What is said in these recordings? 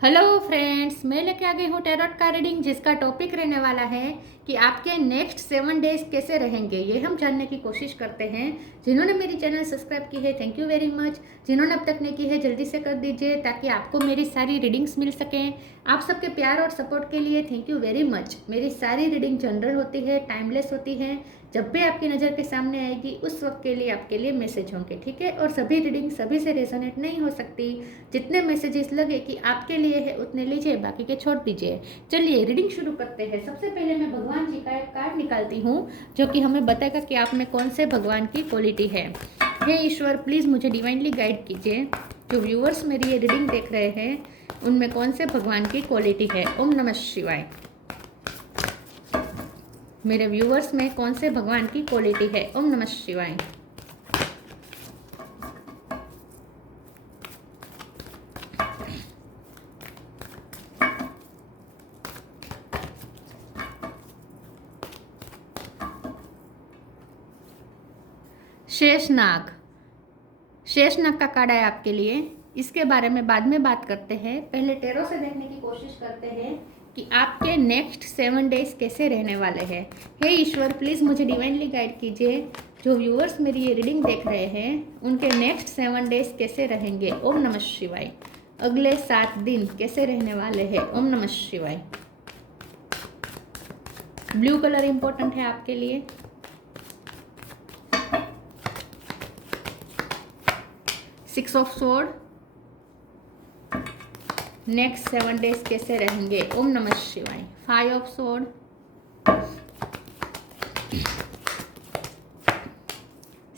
Hello friends, मैं लेके आ गई हूँ टैरोट का रीडिंग, जिसका टॉपिक रहने वाला है कि आपके नेक्स्ट 7 डेज कैसे रहेंगे। ये हम जानने की कोशिश करते हैं। जिन्होंने मेरी चैनल सब्सक्राइब की है, थैंक यू वेरी मच। जिन्होंने अब तक नहीं की है, जल्दी से कर दीजिए ताकि आपको मेरी सारी रीडिंग्स मिल सकें। आप सबके प्यार और सपोर्ट के लिए थैंक यू वेरी मच। मेरी सारी रीडिंग जनरल होती है, टाइमलेस होती है। जब भी आपकी नज़र के सामने आएगी उस वक्त के लिए आपके लिए मैसेज होंगे, ठीक है। और सभी रीडिंग सभी से रेजोनेट नहीं हो सकती। जितने मैसेजेस लगे कि आपके लिए है उतने लीजिए, बाकी के छोड़ दीजिए। चलिए रीडिंग शुरू करते हैं। सबसे पहले मैं भगवान जी का एक कार्ड निकालती हूँ जो कि हमें बताएगा कि आप में कौन से भगवान की क्वालिटी है। हे ईश्वर, प्लीज़ मुझे डिवाइनली गाइड कीजिए। जो व्यूअर्स मेरी ये रीडिंग देख रहे हैं उनमें कौन से भगवान की क्वालिटी है। ओम नमः शिवाय। मेरे व्यूअर्स में कौन से भगवान की क्वालिटी है। ओम नमः शिवाय। शेषनाग। शेषनाग का कार्ड है आपके लिए। इसके बारे में बाद में बात करते हैं। पहले टेरो से देखने की कोशिश करते हैं कि आपके नेक्स्ट 7 डेज कैसे रहने वाले हैं। हे ईश्वर, प्लीज़ मुझे डिवाइनली गाइड कीजिए। जो व्यूअर्स मेरी ये रीडिंग देख रहे हैं उनके नेक्स्ट 7 डेज कैसे रहेंगे। ओम नमः शिवाय। अगले 7 दिन कैसे रहने वाले हैं। ओम नमः शिवाय। ब्लू कलर इंपॉर्टेंट है आपके लिए। Six of sword. Next 7 days कैसे रहेंगे। ओम नमः शिवाय। 5 of sword.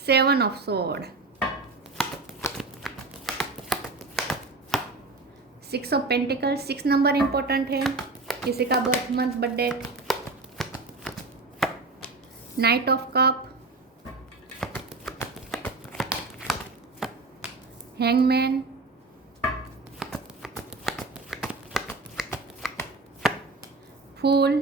7 of sword. 6 of pentacle. 6 number important है। किसी का birth month, birthday. Knight of cup. Hangman. Fool.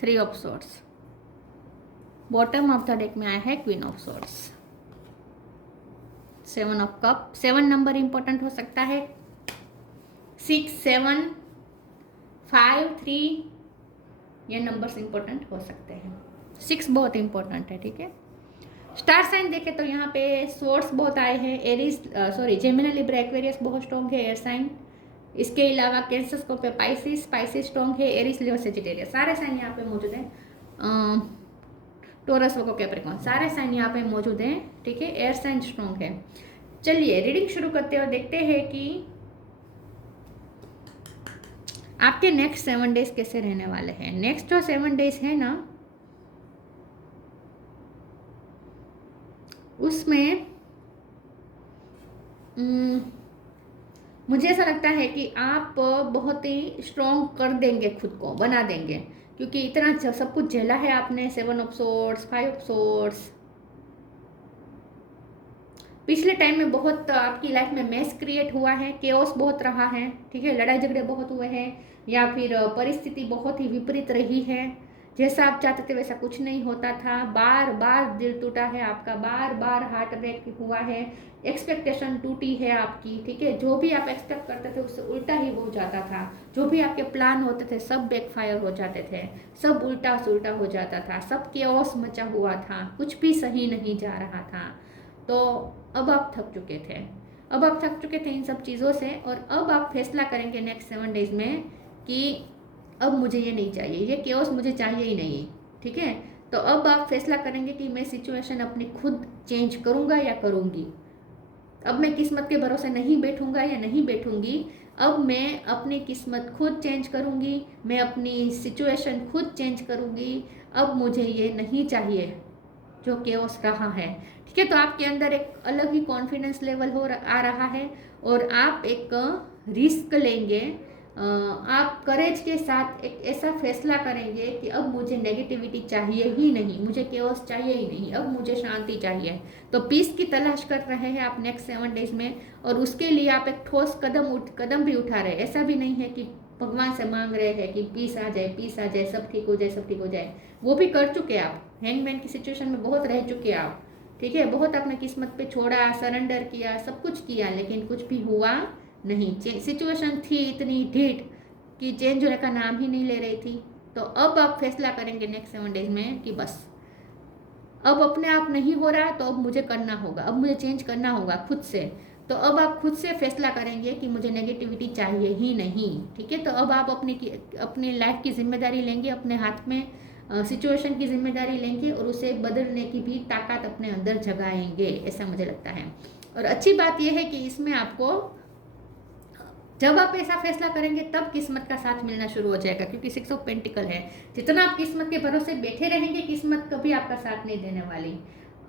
Three of swords. Bottom of the deck में आया है queen of swords. 7 of cup. 7 number important हो सकता है। 6, 7, 5, 3 ये नंबर्स इंपॉर्टेंट हो सकते हैं। 6 बहुत इंपॉर्टेंट है, ठीक है। स्टार साइन देखे तो यहाँ पे स्वॉर्ड्स बहुत आए हैं। एरीज, जेमिनी, लिब्रा, एक्वेरियस बहुत स्ट्रॉन्ग है। Air sign. इसके अलावा कैंसर, स्कॉर्पियो, स्पाइसिस स्ट्रॉन्ग है। एरीज, लियो, सेजिटेरियस सारे साइन यहाँ पे मौजूद हैं। टोरस, वर्गो, कैप्रिकॉर्न सारे साइन यहाँ पे मौजूद हैं, ठीक है। एयर साइन स्ट्रॉन्ग है। चलिए रीडिंग शुरू करते हैं और देखते हैं कि आपके नेक्स्ट 7 डेज कैसे रहने वाले हैं। नेक्स्ट जो 7 डेज है ना, उसमें मुझे ऐसा लगता है कि आप बहुत ही स्ट्रॉन्ग कर देंगे, खुद को बना देंगे, क्योंकि इतना सब कुछ झेला है आपने। 7 ऑफ सोर्ड्स, 5 ऑफ सोर्ड्स। पिछले टाइम में बहुत आपकी लाइफ में मैस क्रिएट हुआ है, केओस बहुत रहा है, ठीक है। लड़ाई झगड़े बहुत हुए हैं या फिर परिस्थिति बहुत ही विपरीत रही है। जैसा आप चाहते थे वैसा कुछ नहीं होता था। बार बार दिल टूटा है आपका, बार बार हार्ट ब्रेक हुआ है। एक्सपेक्टेशन टूटी है आपकी, ठीक है। जो भी आप एक्सपेक्ट करते थे उससे उल्टा ही हो जाता था। जो भी आपके प्लान होते थे सब बैकफायर हो जाते थे, सब उल्टा सुल्टा हो जाता था, सब केओस मचा हुआ था, कुछ भी सही नहीं जा रहा था। तो अब आप थक चुके थे। अब आप थक चुके थे इन सब चीज़ों से, और अब आप फैसला करेंगे नेक्स्ट 7 डेज में कि अब मुझे ये नहीं चाहिए, ये केओस मुझे चाहिए ही नहीं, ठीक है। तो अब आप फैसला करेंगे कि मैं सिचुएशन अपनी खुद चेंज करूँगा या करूँगी। अब मैं किस्मत के भरोसे नहीं बैठूंगा या नहीं बैठूंगी। अब मैं अपनी किस्मत खुद चेंज करूँगी, मैं अपनी सिचुएशन खुद चेंज करूँगी। अब मुझे ये नहीं चाहिए जो केओस रहा है, ठीक है। तो आपके अंदर एक अलग ही कॉन्फिडेंस लेवल आ रहा है, और आप एक रिस्क लेंगे। आप करेज के साथ एक ऐसा फैसला करेंगे कि अब मुझे नेगेटिविटी चाहिए ही नहीं, मुझे केओस चाहिए ही नहीं, अब मुझे शांति चाहिए। तो पीस की तलाश कर रहे हैं आप नेक्स्ट 7 डेज में, और उसके लिए आप एक ठोस कदम भी उठा रहे हैं। ऐसा भी नहीं है कि भगवान से मांग रहे हैं कि पीस आ जाए, पीस आ जाए, सब ठीक हो जाए, सब ठीक हो जाए। वो भी कर चुके आप, हैंगमैन की सिचुएशन में बहुत रह चुके आप, ठीक है। बहुत आपने किस्मत पे छोड़ा, सरेंडर किया, सब कुछ किया, लेकिन कुछ भी हुआ नहीं। सिचुएशन थी इतनी ढीठ कि चेंज होने का नाम ही नहीं ले रही थी। तो अब आप फैसला करेंगे नेक्स्ट 7 डेज में कि बस अब अपने आप नहीं हो रहा, तो अब मुझे करना होगा, अब मुझे चेंज करना होगा खुद से। तो अब आप खुद से फैसला करेंगे कि मुझे नेगेटिविटी चाहिए ही नहीं, ठीक है। तो अब आप अपनी लाइफ की जिम्मेदारी लेंगे, अपने हाथ में सिचुएशन की जिम्मेदारी लेंगे और उसे बदलने की भी ताकत अपने अंदर जगाएंगे, ऐसा मुझे लगता है। और अच्छी बात यह है कि इसमें आपको जब आप ऐसा फैसला करेंगे तब किस्मत का साथ मिलना शुरू हो जाएगा, क्योंकि 6 ऑफ पेंटिकल है। जितना आप किस्मत के भरोसे बैठे रहेंगे, किस्मत कभी आपका साथ नहीं देने वाली।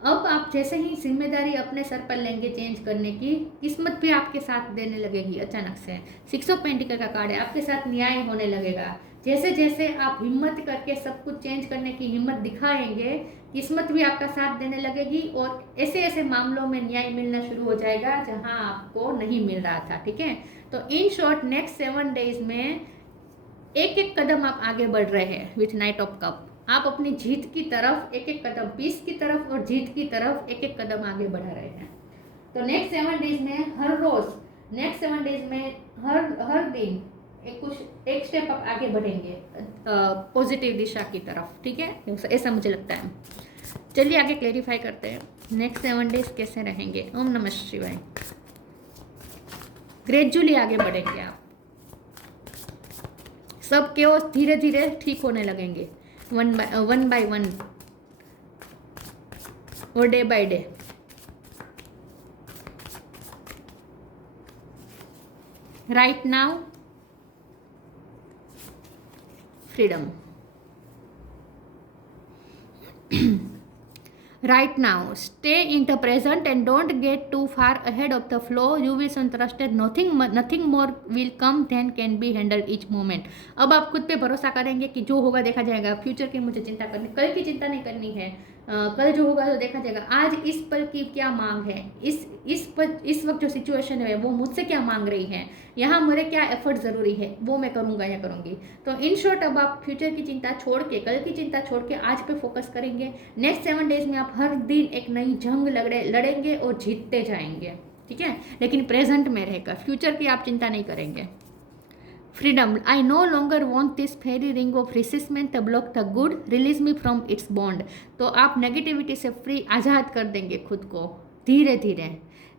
अब आप जैसे ही जिम्मेदारी अपने सर पर लेंगे चेंज करने की, किस्मत भी आपके साथ देने लगेगी अचानक से। 6 ऑफ पेंटिकल का कार्ड है, आपके साथ न्याय होने लगेगा। जैसे जैसे आप हिम्मत करके सब कुछ चेंज करने की हिम्मत दिखाएंगे, किस्मत भी आपका साथ देने लगेगी और ऐसे ऐसे मामलों में न्याय मिलना शुरू हो जाएगा जहां आपको नहीं मिल रहा था, ठीक है। तो इन शॉर्ट नेक्स्ट 7 डेज में एक एक कदम आप आगे बढ़ रहे हैं विथ नाइट ऑफ कप। आप अपनी जीत की तरफ एक एक कदम, पीस की तरफ और जीत की तरफ एक एक कदम आगे बढ़ा रहे हैं। तो नेक्स्ट 7 डेज में हर रोज, नेक्स्ट 7 डेज में हर दिन एक स्टेप आप आगे बढ़ेंगे पॉजिटिव दिशा की तरफ, ठीक है। ऐसा मुझे लगता है। चलिए आगे क्लेरिफाई करते हैं नेक्स्ट 7 डेज कैसे रहेंगे। ओम नमः शिवाय। ग्रेजुअली आगे बढ़ेंगे आप, सब केओस धीरे धीरे ठीक होने लगेंगे, वन बाय वन और day by day. Right now freedom. Right now, stay in the present and don't get too far ahead of the flow. You will soon trusted nothing more will come than can be handled each moment. अब आप खुद पे भरोसा करेंगे कि जो होगा देखा जाएगा। फ्यूचर की मुझे चिंता करनी, कल की चिंता नहीं करनी है। कल जो होगा तो देखा जाएगा। आज इस पल की क्या मांग है, इस वक्त जो सिचुएशन है वो मुझसे क्या मांग रही है, यहाँ मेरे क्या एफर्ट ज़रूरी है, वो मैं करूँगा या करूँगी। तो इन शॉर्ट अब आप फ्यूचर की चिंता छोड़ के, कल की चिंता छोड़ के आज पे फोकस करेंगे। नेक्स्ट 7 डेज में आप हर दिन एक नई जंग लड़ेंगे और जीतते जाएंगे, ठीक है। लेकिन प्रेजेंट में रहकर, फ्यूचर की आप चिंता नहीं करेंगे। Freedom. I no longer want this fairy ring of resentment the block the good, release me from its bond. तो आप नेगेटिविटी से फ्री, आज़ाद कर देंगे खुद को धीरे धीरे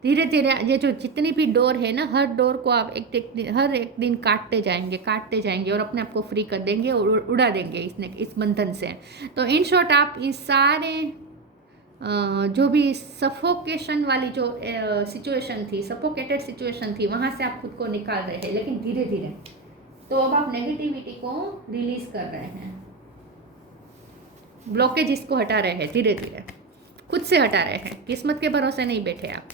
धीरे धीरे। ये जो जितनी भी डोर है ना, हर डोर को आप हर एक दिन काटते जाएंगे और अपने आप को फ्री कर देंगे और उड़ा देंगे इस बंधन से। तो इन शॉर्ट आप इस सारे जो भी सफोकेशन वाली जो सिचुएशन थी, सफोकेटेड सिचुएशन थी, वहाँ से आप खुद को निकाल रहे हैं, लेकिन धीरे धीरे। तो अब आप नेगेटिविटी को रिलीज कर रहे हैं, ब्लॉकेज इसको हटा रहे हैं धीरे धीरे, खुद से हटा रहे हैं। किस्मत के भरोसे नहीं बैठे आप।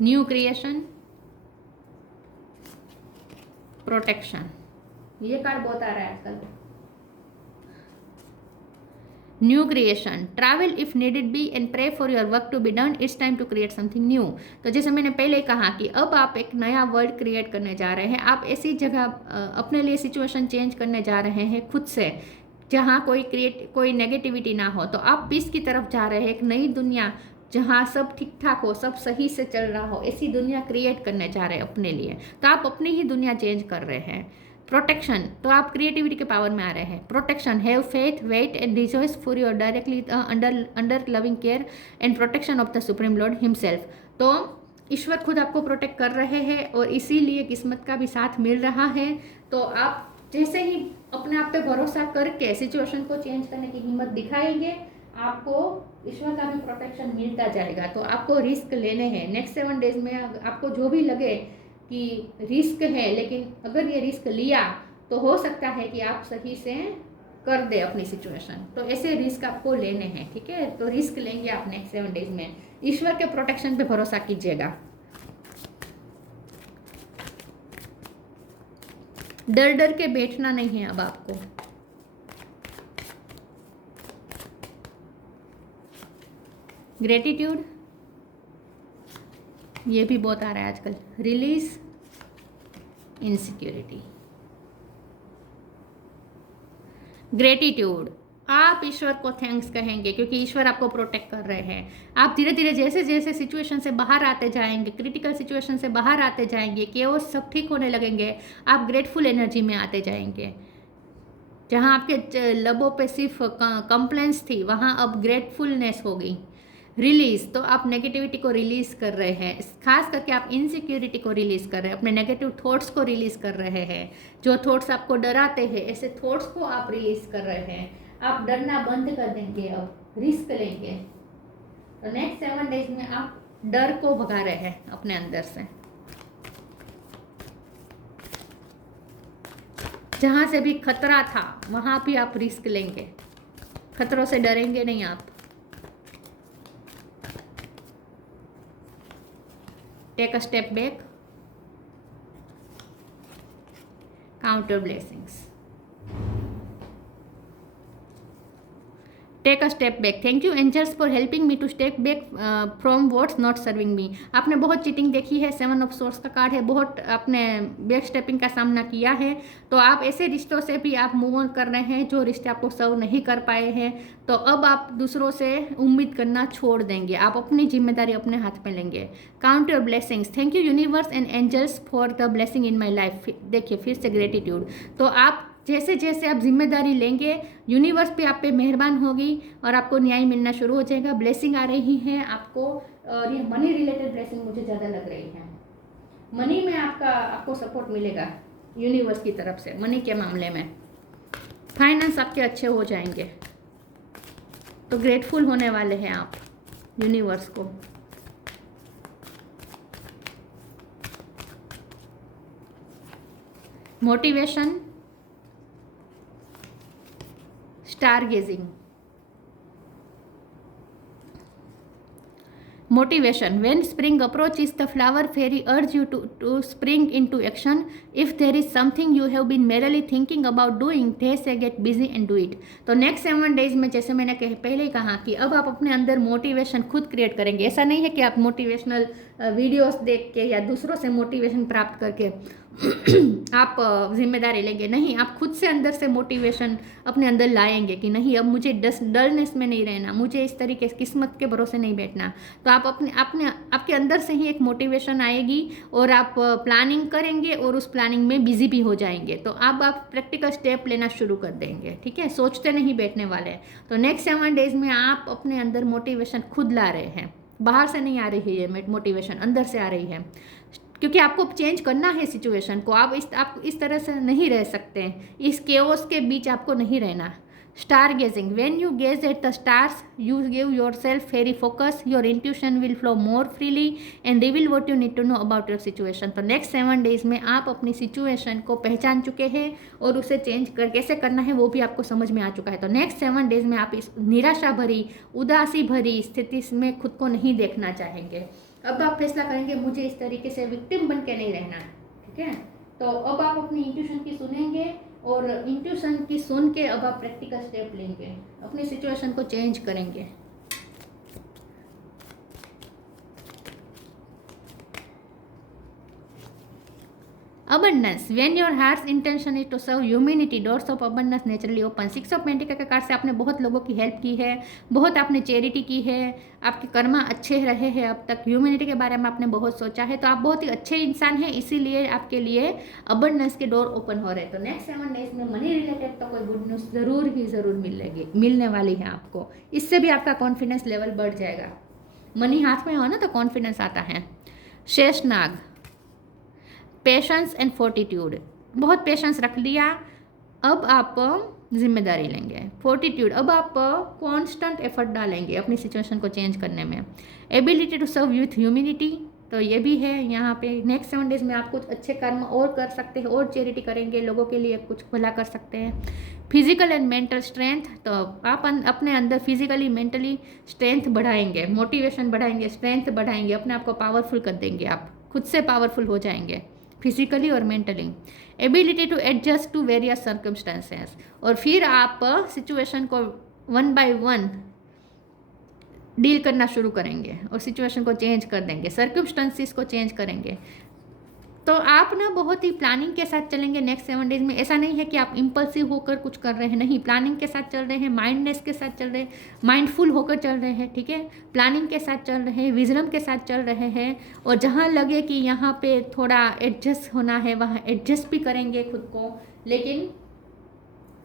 न्यू क्रिएशन, प्रोटेक्शन, ये कार्ड बहुत आ रहा है आजकल। New creation, travel if needed be and pray for your work to be done, it's time to create something new. तो जैसे मैंने पहले कहा कि अब आप एक नया वर्ल्ड क्रिएट करने जा रहे हैं। आप ऐसी जगह अपने लिए सिचुएशन चेंज करने जा रहे हैं खुद से, जहाँ कोई नेगेटिविटी ना हो। तो आप पीस की तरफ जा रहे हैं, एक नई दुनिया जहाँ सब ठीक ठाक हो, सब सही से चल रहा हो, ऐसी दुनिया क्रिएट करने जा रहे हैं अपने लिए। तो आप अपनी ही दुनिया चेंज कर रहे हैं। प्रोटेक्शन, तो आप क्रिएटिविटी के पावर में आ रहे हैं। Protection, have faith, wait and rejoice for your directly under loving care and protection of the supreme lord himself. तो ईश्वर खुद आपको प्रोटेक्ट कर रहे हैं और इसीलिए किस्मत का भी साथ मिल रहा है। तो आप जैसे ही अपने आप पे भरोसा करके सिचुएशन को चेंज करने की हिम्मत दिखाएंगे, आपको ईश्वर का भी प्रोटेक्शन मिलता जाएगा। तो आपको रिस्क लेने हैं नेक्स्ट 7 डेज में। आपको जो भी लगे कि रिस्क है, लेकिन अगर ये रिस्क लिया तो हो सकता है कि आप सही से कर दे अपनी सिचुएशन। तो ऐसे रिस्क आपको लेने हैं, ठीक है। तो रिस्क लेंगे आप नेक्स्ट 7 डेज में। ईश्वर के प्रोटेक्शन पे भरोसा कीजिएगा, डर डर के बैठना नहीं है अब आपको। ग्रेटिट्यूड, ये भी बहुत आ रहा है आजकल। Release insecurity. ग्रेटिट्यूड, आप ईश्वर को थैंक्स कहेंगे क्योंकि ईश्वर आपको प्रोटेक्ट कर रहे हैं। आप धीरे धीरे जैसे जैसे सिचुएशन से बाहर आते जाएंगे, क्रिटिकल सिचुएशन से बाहर आते जाएंगे, केओस सब ठीक होने लगेंगे, आप ग्रेटफुल एनर्जी में आते जाएंगे। जहाँ आपके लबों पे सिर्फ कंप्लेंट्स थी, वहाँ अब ग्रेटफुलनेस होगी। रिलीज, तो आप नेगेटिविटी को रिलीज कर रहे हैं, खास करके आप इनसिक्योरिटी को रिलीज कर रहे हैं, अपने नेगेटिव थॉट्स को रिलीज कर रहे हैं। जो थॉट्स आपको डराते हैं, ऐसे थॉट्स को आप रिलीज कर रहे हैं। आप डरना बंद कर देंगे, अब रिस्क लेंगे। तो नेक्स्ट 7 डेज में आप डर को भगा रहे हैं अपने अंदर से। जहाँ से भी खतरा था वहाँ भी आप रिस्क लेंगे, खतरों से डरेंगे नहीं आप। Take a step back, counter blessings. Take a step back, thank you angels for helping me to step back from what's not serving me. आपने बहुत चीटिंग देखी है, 7 ऑफ सोर्स का कार्ड है, बहुत आपने बैक स्टेपिंग का सामना किया है। तो आप ऐसे रिश्तों से भी आप मूव ऑन कर रहे हैं जो रिश्ते आपको सर्व नहीं कर पाए हैं। तो अब आप दूसरों से उम्मीद करना छोड़ देंगे, आप अपनी जिम्मेदारी अपने हाथ में लेंगे। Count your blessings, thank you universe and angels for the blessing in my life. देखिए फिर से ग्रेटिट्यूड, तो आप जैसे जैसे आप जिम्मेदारी लेंगे, यूनिवर्स पे आप पे मेहरबान होगी और आपको न्याय मिलना शुरू हो जाएगा। ब्लेसिंग आ रही है आपको, और ये मनी रिलेटेड ब्लेसिंग मुझे ज़्यादा लग रही है। मनी में आपको सपोर्ट मिलेगा यूनिवर्स की तरफ से। मनी के मामले में फाइनेंस आपके अच्छे हो जाएंगे, तो ग्रेटफुल होने वाले हैं आप यूनिवर्स को। Motivation, stargazing. Motivation, when spring approaches, the flower fairy urge you to spring into action. If there is something you have been merely thinking about doing, they say get busy and do it. तो next 7 days में जैसे मैंने पहले ही कहा कि अब आप अपने अंदर मोटिवेशन खुद क्रिएट करेंगे। ऐसा नहीं है कि आप मोटिवेशनल वीडियोस देख के या दूसरों से मोटिवेशन प्राप्त करके आप जिम्मेदारी लेंगे, नहीं, आप खुद से अंदर से मोटिवेशन अपने अंदर लाएंगे कि नहीं अब मुझे डलनेस में नहीं रहना, मुझे इस तरीके से किस्मत के भरोसे नहीं बैठना। तो आप आपके अंदर से ही एक मोटिवेशन आएगी और आप प्लानिंग करेंगे और उस प्लानिंग में बिजी भी हो जाएंगे। तो अब आप प्रैक्टिकल स्टेप लेना शुरू कर देंगे, ठीक है, सोचते नहीं बैठने वाले। तो नेक्स्ट 7 डेज में आप अपने अंदर मोटिवेशन खुद ला रहे हैं, बाहर से नहीं आ रही है मोटिवेशन, अंदर से आ रही है, क्योंकि आपको चेंज करना है सिचुएशन को। आप इस तरह से नहीं रह सकते, इस केओस के बीच आपको नहीं रहना। Star gazing, when you gaze at the stars you give yourself very focus, your intuition will flow more freely and reveal what you need to know about your situation. तो next 7 days में आप अपनी situation को पहचान चुके हैं और उसे चेंज कैसे करना है वो भी आपको समझ में आ चुका है। तो नेक्स्ट 7 डेज में आप इस निराशा भरी, उदासी भरी स्थिति में खुद को नहीं देखना चाहेंगे। अब आप फैसला करेंगे मुझे इस तरीके से विक्टिम बन के नहीं रहना, ठीक है। तो अब आप अपनी इंट्यूशन की सुनेंगे और इंट्यूशन की सुन के अब आप प्रैक्टिकल स्टेप लेंगे, अपनी सिचुएशन को चेंज करेंगे। Abundance, when your heart's intention is to serve humanity, doors of abundance naturally open. 6 of pentacle के कार्ड से आपने बहुत लोगों की हेल्प की है, बहुत आपने चैरिटी की है, आपके कर्मा अच्छे रहे हैं अब तक, ह्यूमैनिटी के बारे में आपने बहुत सोचा है, तो आप बहुत ही अच्छे इंसान हैं, इसीलिए आपके लिए अबंडेंस के डोर ओपन हो रहे हैं। तो नेक्स्ट 7 डेज में मनी रिलेटेड तो कोई गुड न्यूज़ ज़रूर मिलने वाली है आपको। इससे भी आपका कॉन्फिडेंस लेवल बढ़ जाएगा। मनी हाथ में हो ना तो कॉन्फिडेंस आता है। शेषनाग, पेशेंस एंड फोर्टिट्यूड, बहुत पेशेंस रख लिया, अब आप जिम्मेदारी लेंगे। फोर्टिट्यूड, अब आप कांस्टेंट एफर्ट डालेंगे अपनी सिचुएशन को चेंज करने में। Ability to serve with humanity, तो ये भी है यहाँ पे। नेक्स्ट 7 डेज में आप कुछ अच्छे कर्म और कर सकते हैं और चैरिटी करेंगे, लोगों के लिए कुछ भला कर सकते हैं। फिजिकल एंड मेंटल स्ट्रेंथ, तो आप अपने अंदर फिजिकली मेंटली स्ट्रेंथ बढ़ाएंगे, मोटिवेशन बढ़ाएंगे, स्ट्रेंथ बढ़ाएंगे, अपने आप को पावरफुल कर देंगे, आप खुद से पावरफुल हो जाएंगे फिजिकली और mentally. Ability to adjust to various circumstances, और फिर आप सिचुएशन को 1 बाय 1 डील करना शुरू करेंगे और सिचुएशन को चेंज कर देंगे, सर्कमस्टेंसेस को चेंज करेंगे। तो आप ना बहुत ही प्लानिंग के साथ चलेंगे नेक्स्ट 7 डेज में। ऐसा नहीं है कि आप इम्पल्सिव होकर कुछ कर रहे हैं, नहीं, प्लानिंग के साथ चल रहे हैं, माइंडनेस के साथ चल रहे हैं, माइंडफुल होकर चल रहे हैं, ठीक है, प्लानिंग के साथ चल रहे हैं, विजडम के साथ चल रहे हैं। और जहाँ लगे कि यहाँ पे थोड़ा एडजस्ट होना है वहाँ एडजस्ट भी करेंगे खुद को, लेकिन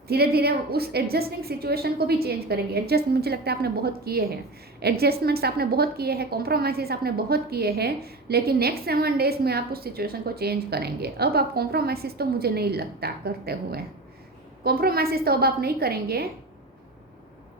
धीरे धीरे उस एडजस्टिंग सिचुएशन को भी चेंज करेंगे। एडजस्ट मुझे लगता है आपने बहुत किए हैं, एडजस्टमेंट्स आपने बहुत किए हैं, कॉम्प्रोमाइज़ आपने बहुत किए हैं, लेकिन नेक्स्ट 7 डेज में आप उस सिचुएशन को चेंज करेंगे। अब आप कॉम्प्रोमाइज़ तो मुझे नहीं लगता करते हुए, कॉम्प्रोमाइज़ तो अब आप नहीं करेंगे,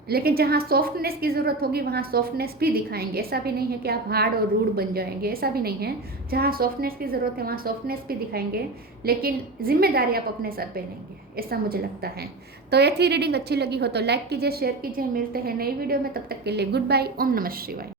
लेकिन जहाँ सॉफ्टनेस की ज़रूरत होगी वहाँ सॉफ्टनेस भी दिखाएंगे। ऐसा भी नहीं है कि आप हार्ड और रूड बन जाएंगे, ऐसा भी नहीं है। जहाँ सॉफ्टनेस की ज़रूरत है वहाँ सॉफ्टनेस भी दिखाएंगे, लेकिन जिम्मेदारी आप अपने सर पे लेंगे, ऐसा मुझे लगता है। तो ये थी रीडिंग, अच्छी लगी हो तो लाइक कीजिए, शेयर कीजिए। मिलते हैं नई वीडियो में, तब तक के लिए गुड बाय, ओम नमः शिवाय।